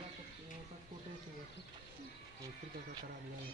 वाला का फुटेज हुआ था और फिर कैसा करा दिया है।